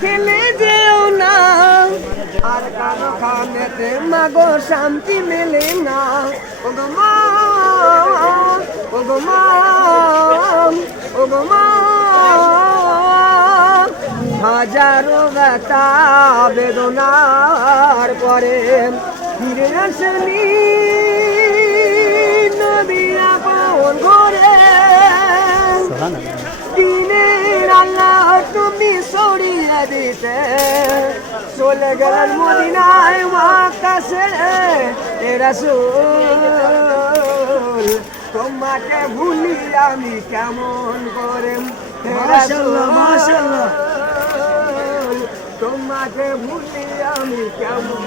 খেলে যেও না আর কারও খানেতে মাগো শান্তি মেলে না। ওগো মা ওগো মা ওগো মা হাজারো ব্যথা বেদনার পরে ফিরে আসেনি নদীরা পাওন ঘরে। দিনের আল্লাহ তুমি সরিয়ে দিতে। চলে গেলেন মদিনায় মহাকাশে। এরা তোমাকে ভুলি আমি কেমন করে? তোমাকে ভুলি আমি কেমন?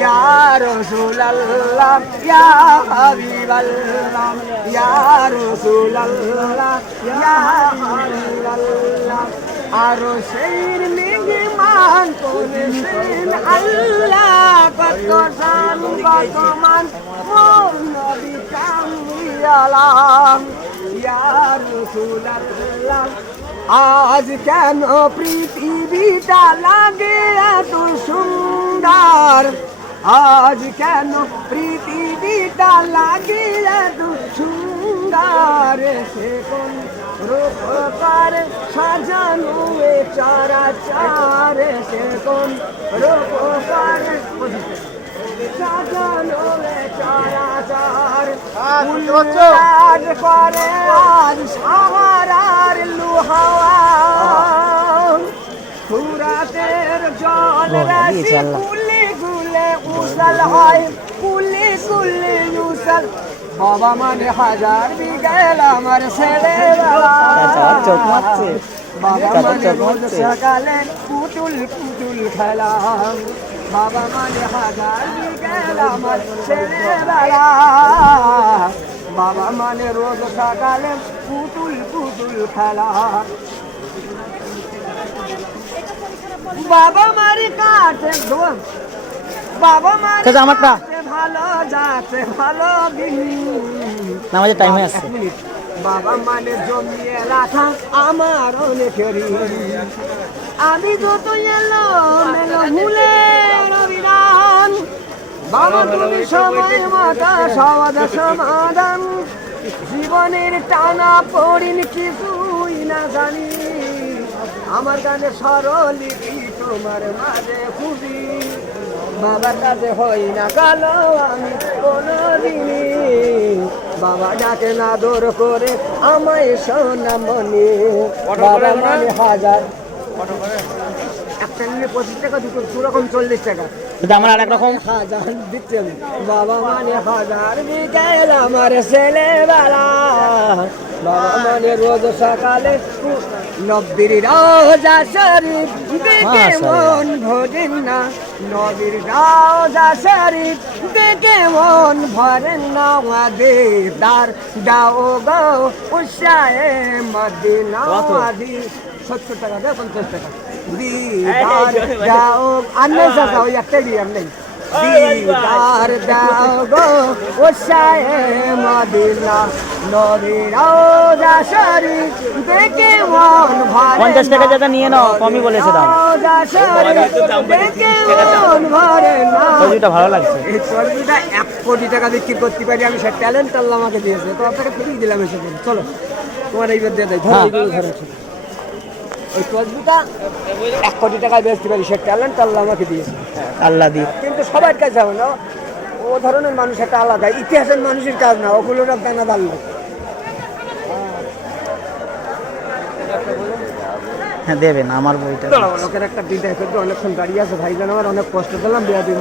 ইয়া রাসূলুল্লাহ ইয়া হাবিবাল্লাহ ইয়া রাসূলুল্লাহ ইয়া হাবিবাল্লাহ। আর সেই ইয়া রাসূলুল্লাহ, আজ কেন পৃথিবীটা লাগে এত সুন্দর? আজ কেন পৃথিবীটা লাগে এত সুন্দর? সে কোন রূপ পার সাজানো এ চারা চারে সে কোন রূপ পার সাজানো এ চারা চার উল্লাস করে আজ সাহারার লোহাওয়া ফুরাতের জল রাশি কুলি গুলে উসাল হয় কুলি কুলি উসাল বাবা মানে হাজার বিগেল আমার ছেলে চোখ মারছে। বাবা চাচার মানে চোখ রোজ মারছে। সকালে পুতুল পুতুল খেলা বাবা মানে হাজার বিকেল আমার ছেলেবেলা বাবা মানে রোজ সকালে পুতুল পুতুল খেলা বাবা মারি কাটে ধোম বাবা মারি চাচা, আমারটা। কাটে ভালো যাচ্ছে ভালো দিন নামাজের টাইম হয়ে আসছে এক মিনিট। বাবা মানে জমিয়ে রাখা আমার অনেকের আমি যত এলো রবিরান বাবা তুমি সময় মাতা সমাদ সমাধান। জীবনের টানা পড়িনি কিছুই না জানি। আমার গানে সরলিপি তোমার মাঝে খুবই। বাবার কাছে হই না কালো আমি কোনদিনই বাবা ডাকে না দৌড় করে আমায় সোনা মনে বাবা মানে হাজার। একটা নিলে পঁচিশ টাকা দুটো চল্লিশ টাকা। আমার রকম। হাজার বাবা মানে হাজার বিকেল আমার ছেলেবেলা। বাবা মানে রোজ সকালে নব্বীর রাজা শরীফ দেখে মন ভোজেন না। নবীর রাজা শরীফ দেখে মন ভরেন না। আমাদের দার দাও গো উৎসাহে মদিনা। আদি সত্তর টাকা দেয় পঞ্চাশ টাকা। দিদার দাও আর নেই ওই একটাই দিই আর নেই। দিদার দাও গো উৎসাহে মদিনা। পঞ্চাশ টাকা যেটা নিয়ে নাও কমই বলেছে দাম। ভালো লাগছে। এই এক কোটি টাকা বিক্রি করতে পারি আমি সে ট্যালেন্ট আল্লাহ আমাকে দিয়েছে। তো আপনাকে ফিরিয়ে দিলাম এসে চলো তোমার এইবার দিয়ে দেয় হ্যাঁ। ওই চর্বিটা এক কোটি টাকায় বেচতে পারি সে ট্যালেন্ট আল্লাহ আমাকে দিয়েছে। আল্লাহ দি কিন্তু সবার কাছে হবে না। ও ধরনের মানুষ একটা আলাদা। ইতিহাসের মানুষের কাজ না ওগুলোর দানা বাড়লো। হ্যাঁ দেবেন আমার বইটা লোকের একটা বিদায় করতে অনেকক্ষণ দাঁড়িয়ে আছে ভাইজান আমার অনেক কষ্ট পেলাম বিয়া দিন